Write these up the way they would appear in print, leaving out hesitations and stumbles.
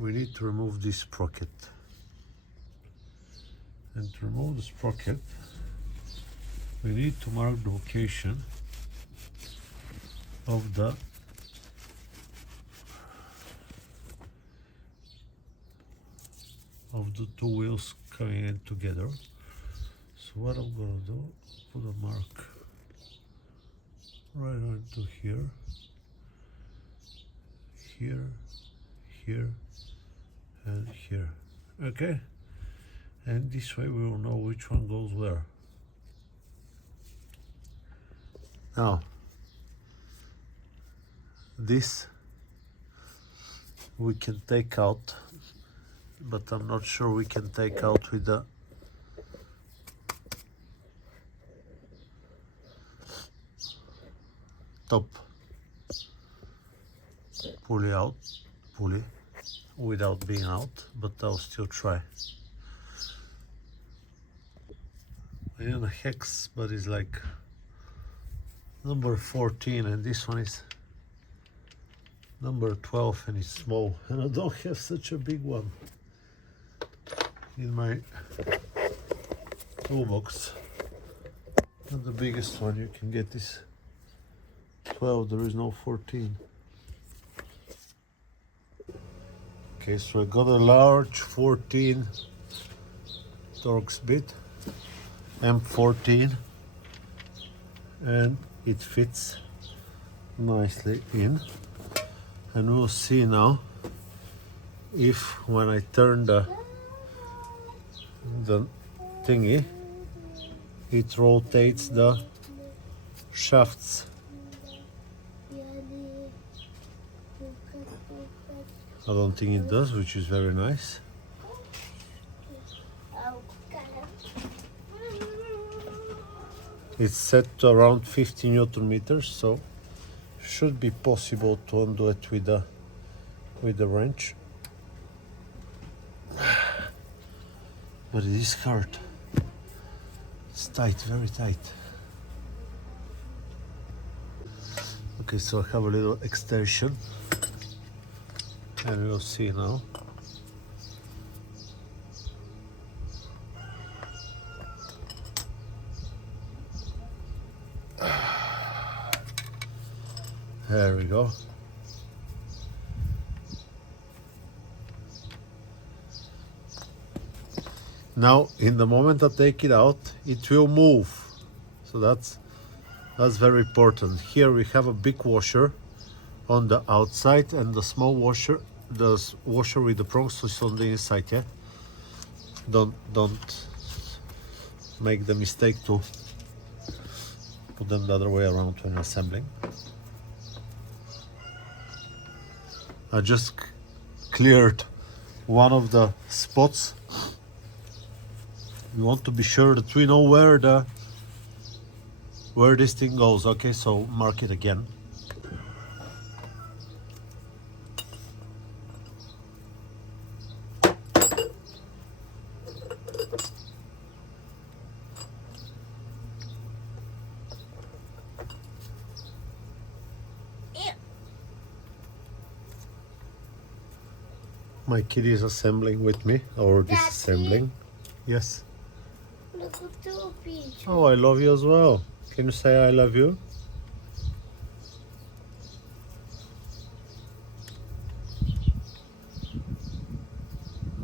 we need to remove this sprocket. And to remove the sprocket, we need to mark the location of the two wheels coming in together. So what I'm gonna do, put a mark right onto here, here, here, and here. Okay, and this way we will know which one goes where. Now, this we can take out, but I'm not sure we can take out with the top pulley without being out, but I'll still try. I need a hex, but it's like number 14, and this one is number 12, and it's small, and I don't have such a big one in my toolbox. And the biggest one you can get is 12, there is no 14. Okay, so I got a large 14 Torx bit, M14, and it fits nicely in. And we'll see now if when I turn the thingy, it rotates the shafts. I don't think it does, which is very nice. It's set to around 50 Newton meters, so should be possible to undo it with the wrench. But it is hard. It's tight, very tight. Okay, so I have a little extension, and we'll see now. There we go. Now, in the moment I take it out, it will move. So that's very important. Here we have a big washer on the outside, and the small washer, the washer with the prongs, is on the inside. Yeah. Don't make the mistake to put them the other way around when assembling. I just cleared one of the spots. We want to be sure that we know where this thing goes. Okay, so mark it again. My kid is assembling with me, or disassembling. Yes. Look at the beach. Oh, I love you as well. Can you say I love you?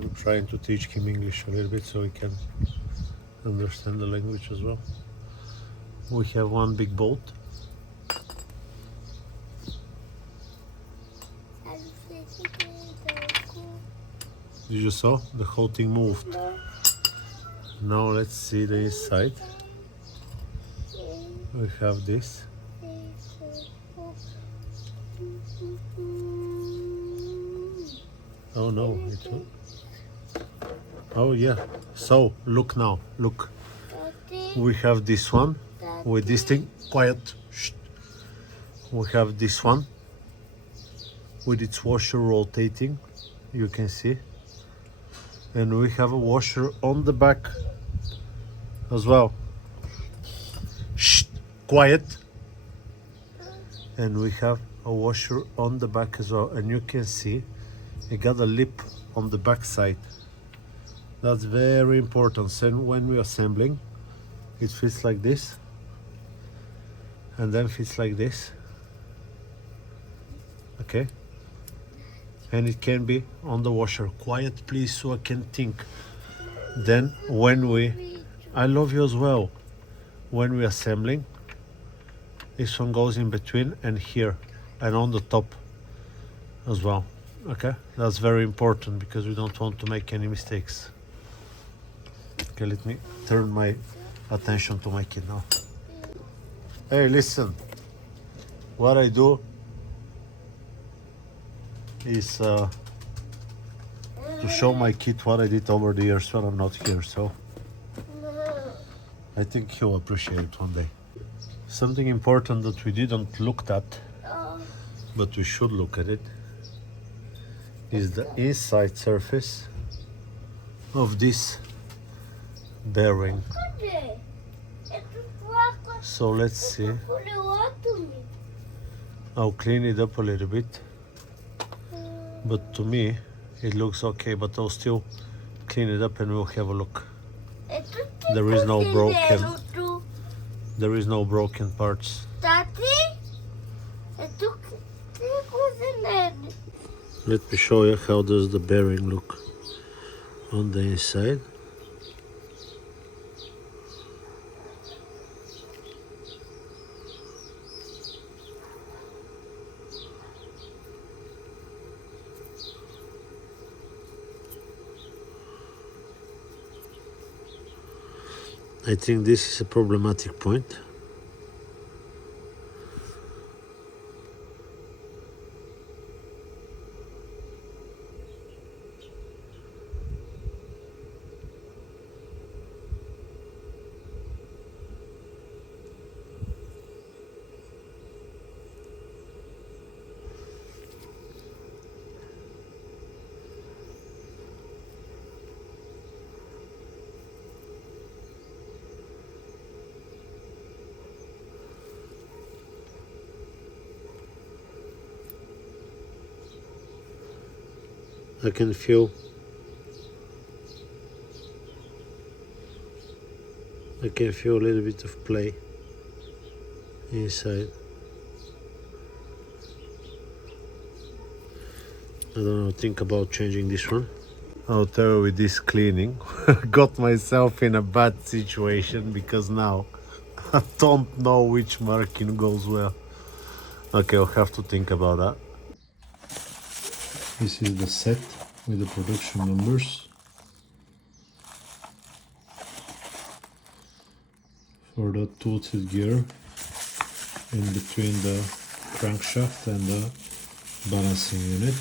I'm trying to teach him English a little bit so he can understand the language as well. We have one big boat. Did you saw? The whole thing moved. Now let's see the inside. We have this. Oh no, oh yeah. So look now, look. We have this one with this thing. Quiet. Shh. We have this one with its washer rotating. You can see. And we have a washer on the back as well. Shh, quiet. And we have a washer on the back as well. And you can see it got a lip on the back side. That's very important. So when we're assembling, it fits like this, and then fits like this. Okay, and it can be on the washer. Quiet, please, so I can think. Then when I love you as well. When we're assembling, this one goes in between and here, and on the top as well. Okay, that's very important because we don't want to make any mistakes. Okay, let me turn my attention to my kid now. Hey, listen. What I do is to show my kid what I did over the years when I'm not here. So I think he'll appreciate it one day. Something important that we didn't look at, but we should look at it, is the inside surface of this bearing. So let's see. I'll clean it up a little bit, but to me it looks okay, but I'll still clean it up and we'll have a look. There is no broken parts. Let me show you how does the bearing look on the inside. I think this is a problematic point. I can feel a little bit of play inside. I don't know, think about changing this one. I'll tell you, with this cleaning, got myself in a bad situation because now I don't know which marking goes where. Okay, I'll have to think about that. This is the set with the production numbers for the tilted gear in between the crankshaft and the balancing unit.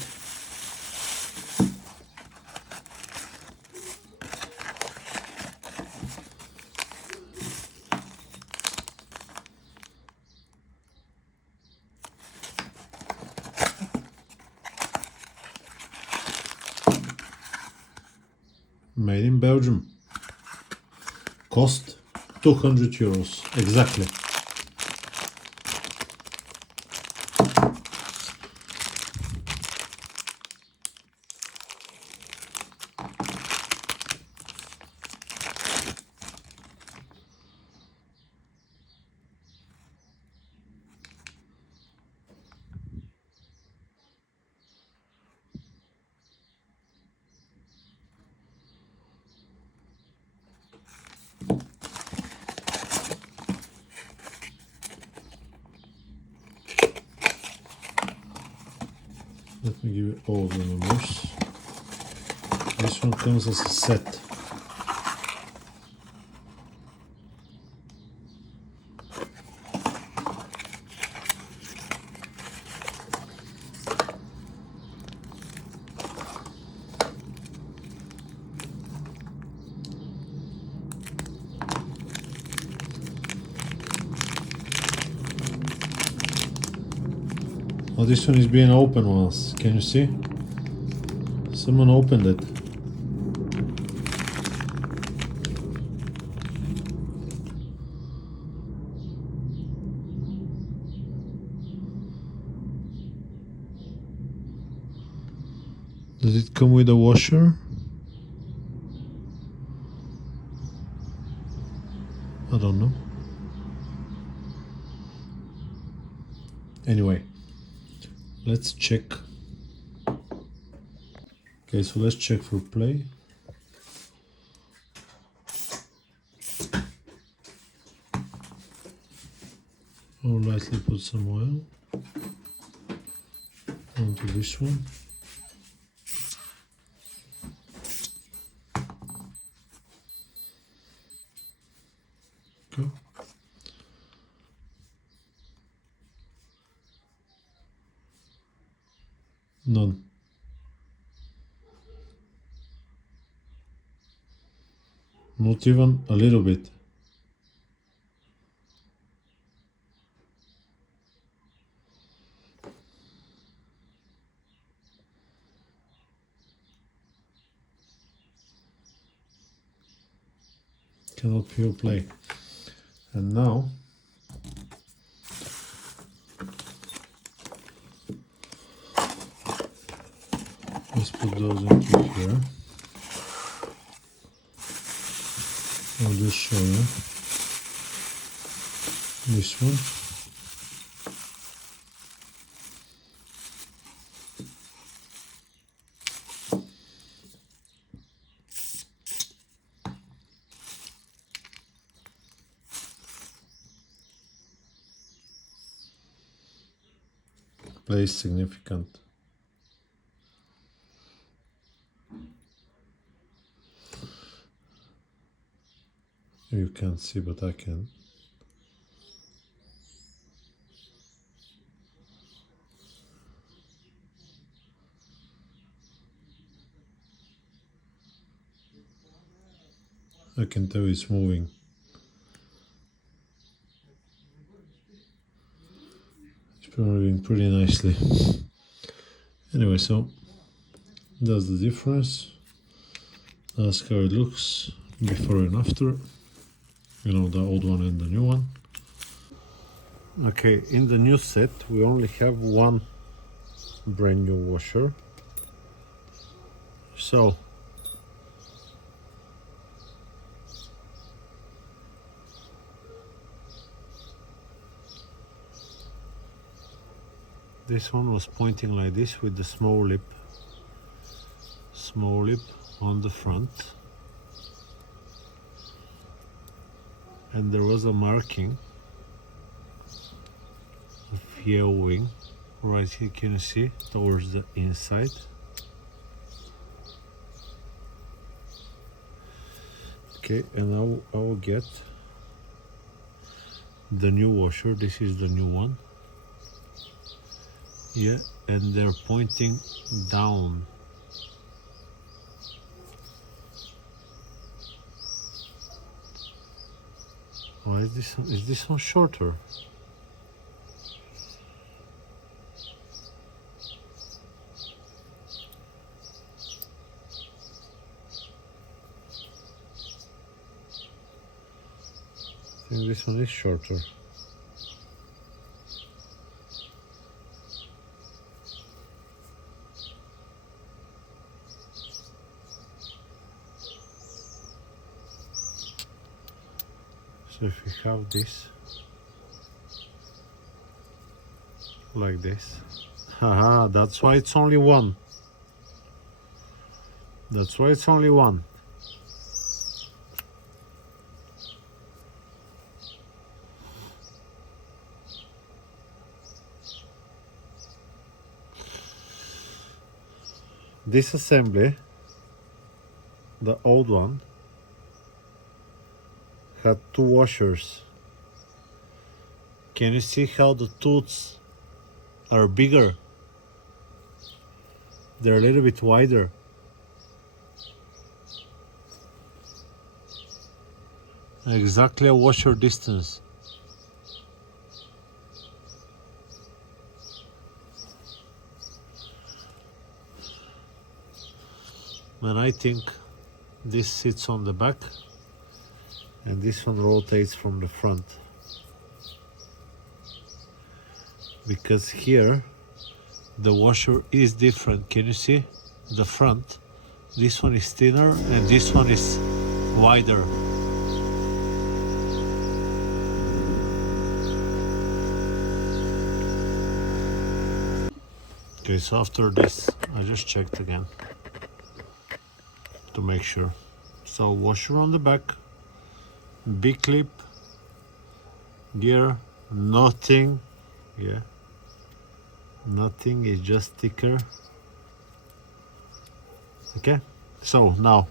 Made in Belgium. Cost €200 exactly. Let me give you all the numbers. This one comes as a set. Oh, this one is being open once. Can you see? Someone opened it. Does it come with a washer? I don't know. Anyway, let's check. Okay, so let's check for play. I'll lightly put some oil onto this one. Go. None. Not even a little bit. Cannot feel play. And now let's put those into here. I'll just show you this one. Play is significant. You can't see, but I can. I can tell it's moving. It's moving pretty nicely. Anyway, so that's the difference. That's how it looks before and after. You know, the old one and the new one. Okay, in the new set we only have one brand new washer. So this one was pointing like this with the small lip on the front, and there was a marking of yellowing right here, can you see, towards the inside. Okay, and I will get the new washer. This is the new one. Yeah, and they're pointing down. Why is this one shorter? I think this one is shorter. So if you have this like this, haha, that's why it's only one. That's why it's only one. This assembly, the old one, had two washers. Can you see how the tooths are bigger? They're a little bit wider. Exactly a washer distance. And I think this sits on the back and this one rotates from the front, because here the washer is different. Can you see? the front. This one is thinner and this one is wider. Okay, so after this, I just checked again to make sure. So washer on the back, big clip, gear, nothing, yeah, nothing, is just sticker. Okay, so now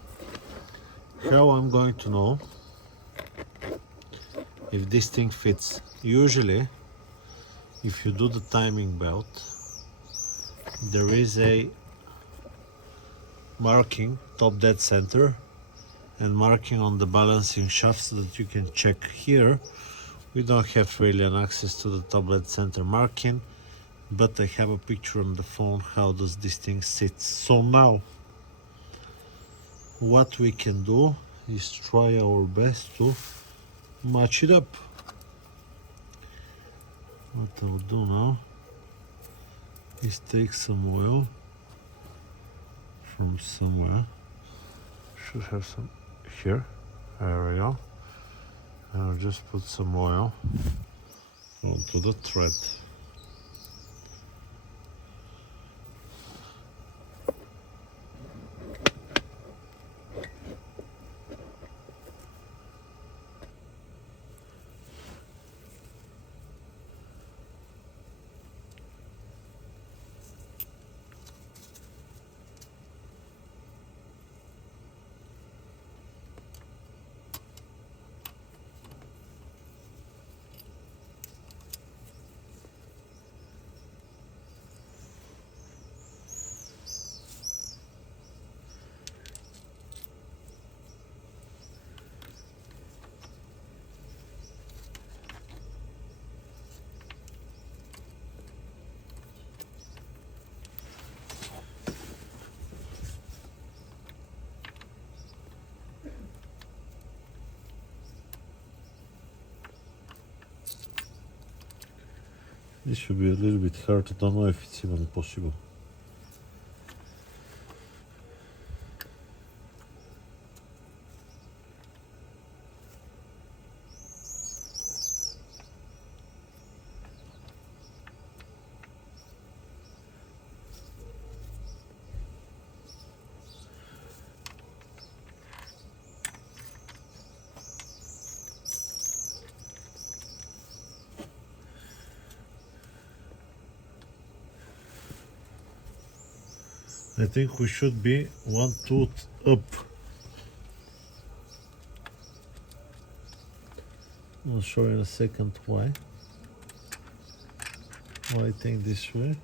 how I'm going to know if this thing fits? Usually if you do the timing belt, there is a marking top dead center and marking on the balancing shaft so that you can check. Here we don't have really an access to the top dead center marking, but I have a picture on the phone how does this thing sit. So now what we can do is try our best to match it up. What I'll do now is take some oil from somewhere. Should have some here. There we go. And I'll just put some oil onto the thread. This should be a little bit hard. I don't know if it's even possible. I think we should be one tooth up. I'll show you in a second why. Why I think this way.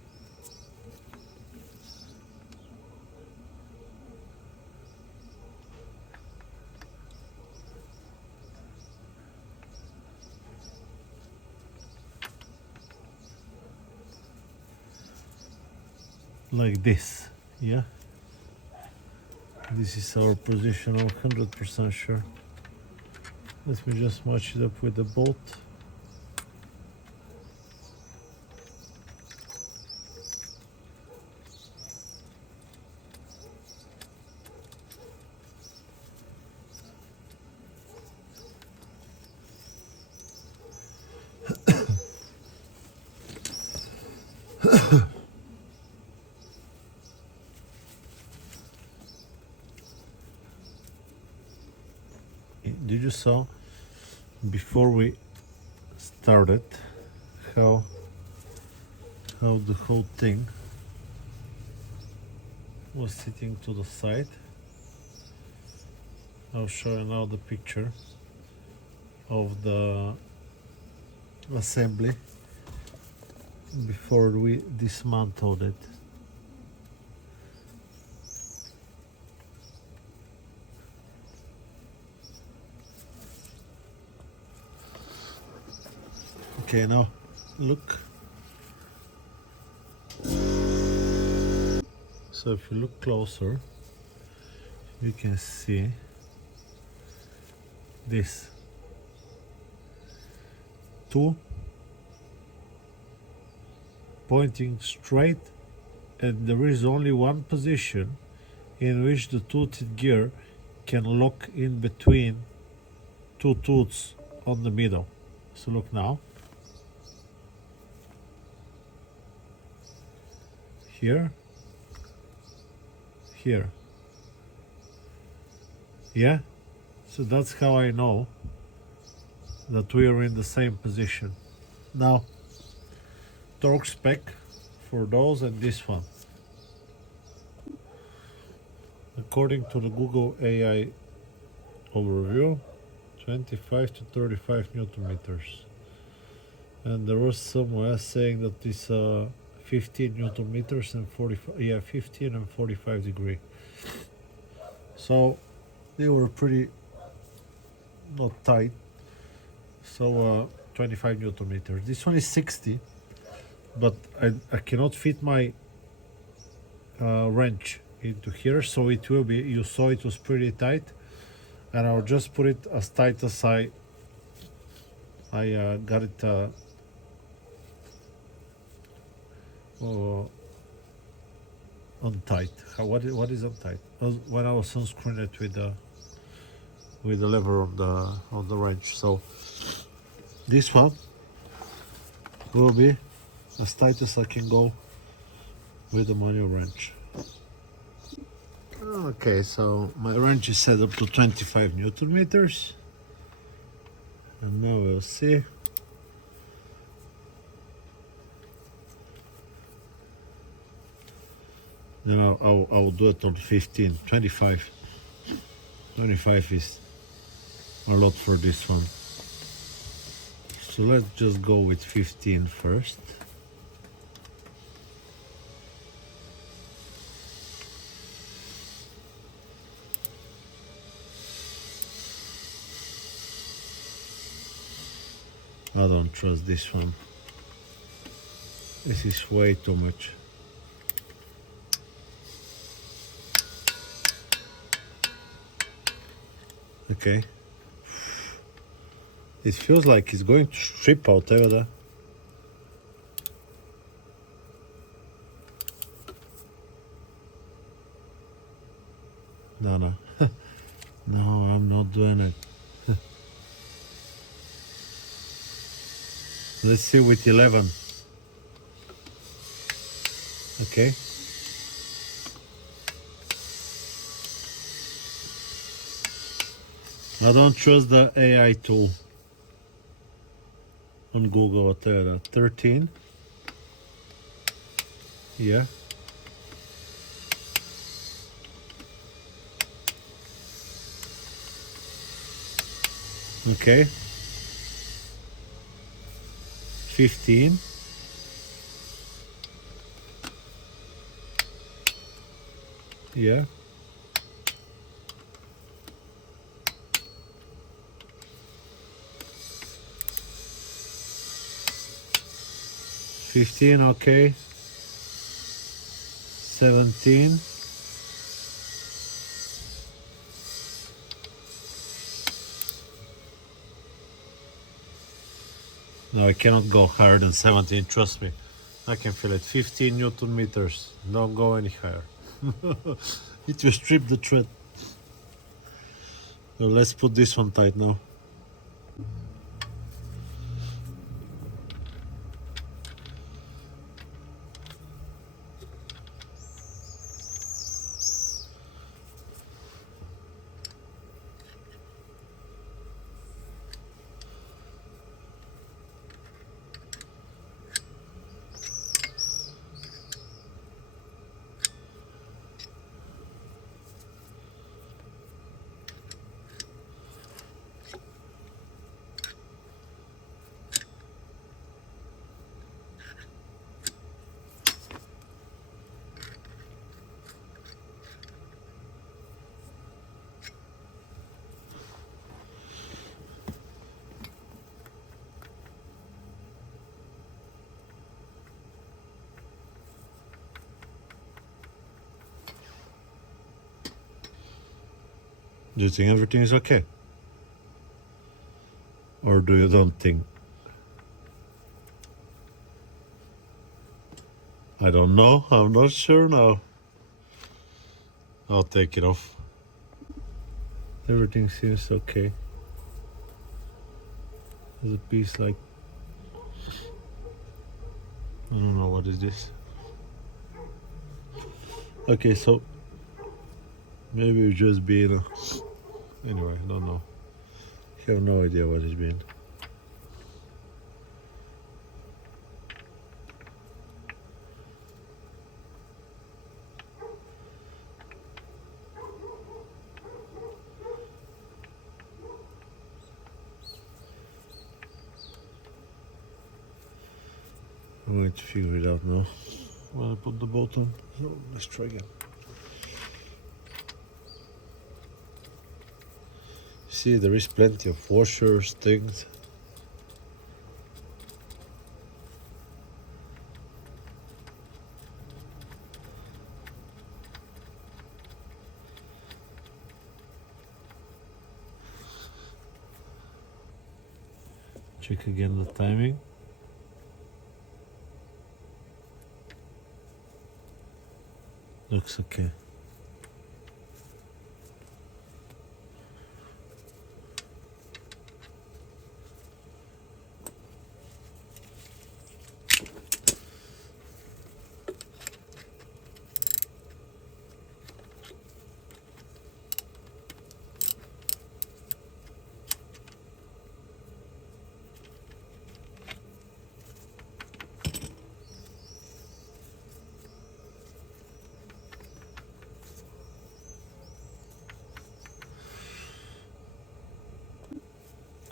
Like this. Yeah, this is our position. I'm 100% sure. Let me just match it up with the bolt. Did you saw before we started how the whole thing was sitting to the side? I'll show you now the picture of the assembly before we dismantled it. Okay, now look. So if you look closer, you can see this two pointing straight, and there is only one position in which the toothed gear can lock in between two tooths on the middle. So look now. Here. Here. Yeah? So that's how I know that we are in the same position. Now, torque spec for those and this one. According to the Google AI overview, 25 to 35 Newton meters. And there was somewhere saying that it's 15 Newton meters and 45, yeah, 15 and 45 degree. So they were pretty not tight. So 25 Newton meters. This one is 60, but I cannot fit my wrench into here, so it will be, you saw it was pretty tight, and I'll just put it as tight as I got it untight. What is untight? When I was unscrewing it with the lever on the wrench. So this one will be as tight as I can go with the manual wrench. Okay, so my wrench is set up to 25 Newton meters, and now we'll see. Then I'll do it on 15, 25. 25 is a lot for this one. So let's just go with 15 first. I don't trust this one. This is way too much. Okay. It feels like it's going to strip out over there. No. No, I'm not doing it. Let's see with 11. Okay. I don't trust the AI tool on Google, whatever. 13. Yeah. Okay. 15. Yeah. 15, okay. 17. No, I cannot go higher than 17, trust me. I can feel it. 15 Newton meters. Don't go any higher. It will strip the thread. So let's put this one tight now. Do you think everything is okay? Or do you don't think? I don't know. I'm not sure now. I'll take it off. Everything seems okay. There's a piece like, I don't know what is this. Okay, so maybe it's just being anyway, I don't know. I have no idea what it's been. I'm going to figure it out now. When I put the bottom, so let's try again. See, there is plenty of washers, things. Check again the timing. Looks okay.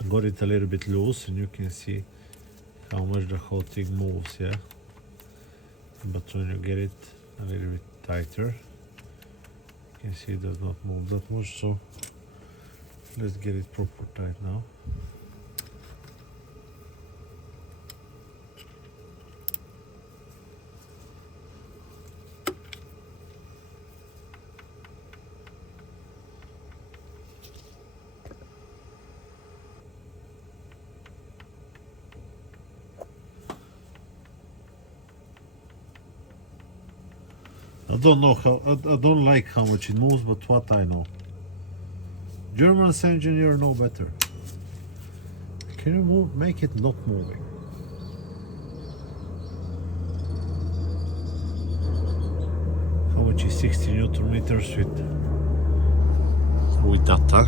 Got it a little bit loose and you can see how much the whole thing moves, yeah? But when you get it a little bit tighter, you can see it does not move that much, so let's get it proper tight now. I don't know how, I don't like how much it moves, but what I know. German's engineer know better. Can you move, make it not moving? How much is 60 Newton meters with that, huh?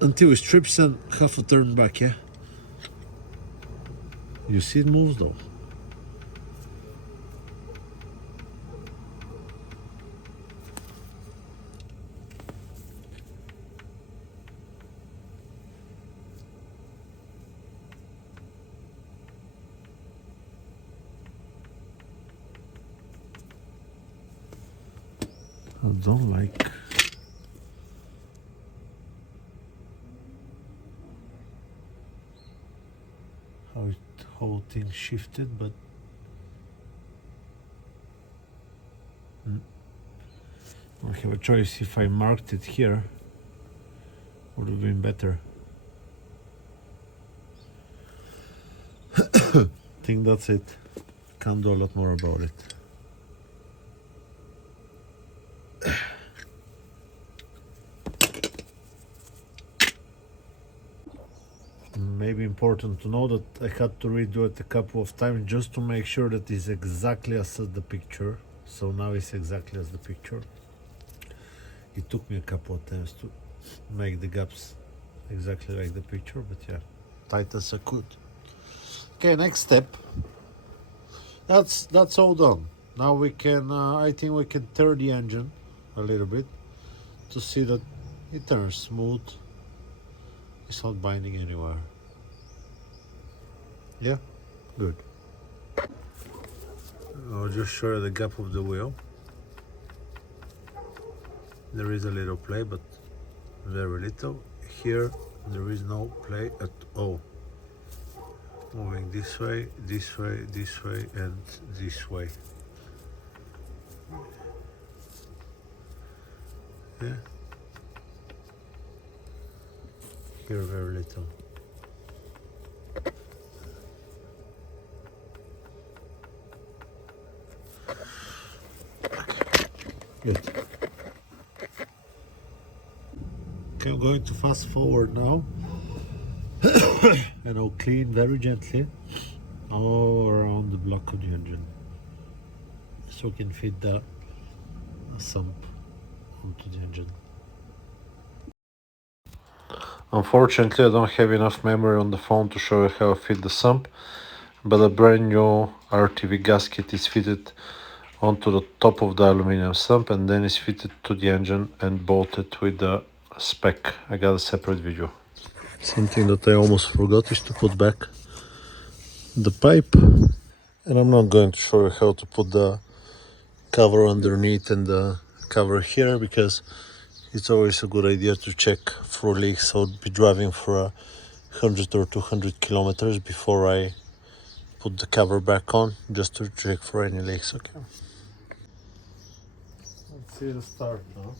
Until it strips and half a turn back, yeah? You see it moves though. I don't like how it whole thing shifted, but I have a choice. If I marked it here, would have been better. I think that's it. Can't do a lot more about it. Maybe important to know that I had to redo it a couple of times just to make sure that it's exactly as the picture. So now it's exactly as the picture. It took me a couple of times to make the gaps exactly like the picture, but yeah, tight as I could. Okay, next step. That's all done. Now we can, I think we can turn the engine a little bit to see that it turns smooth. It's not binding anywhere. Yeah, good. I'll just show you the gap of the wheel. There is a little play, but very little. Here there is no play at all. Moving this way, this way, this way, and this way. Yeah. here very little. Good. Okay, I'm going to fast forward now and I'll clean very gently all around the block of the engine so we can fit the sump onto the engine. Unfortunately, I don't have enough memory on the phone to show you how I fit the sump, but a brand new RTV gasket is fitted onto the top of the aluminum sump and then is fitted to the engine and bolted with the spec. I got a separate video. Something that I almost forgot is to put back the pipe, and I'm not going to show you how to put the cover underneath and the cover here because it's always a good idea to check for leaks. I'll be driving for 100 or 200 kilometers before I put the cover back on, just to check for any leaks. Okay, let's see the start now.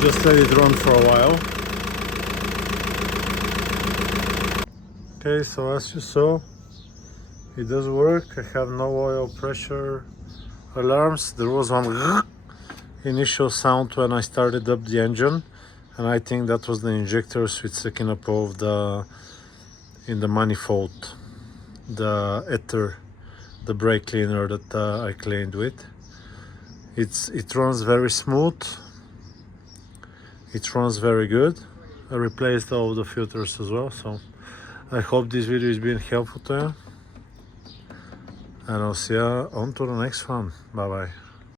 Just let it run for a while. Okay, so as you saw, it does work. I have no oil pressure alarms. There was one initial sound when I started up the engine, and I think that was the injector switch sticking up of in the manifold, the ether, the brake cleaner that I cleaned with. It runs very smooth. It runs very good. I replaced all the filters as well, so I hope this video has been helpful to you, and I'll see you on to the next one. Bye bye.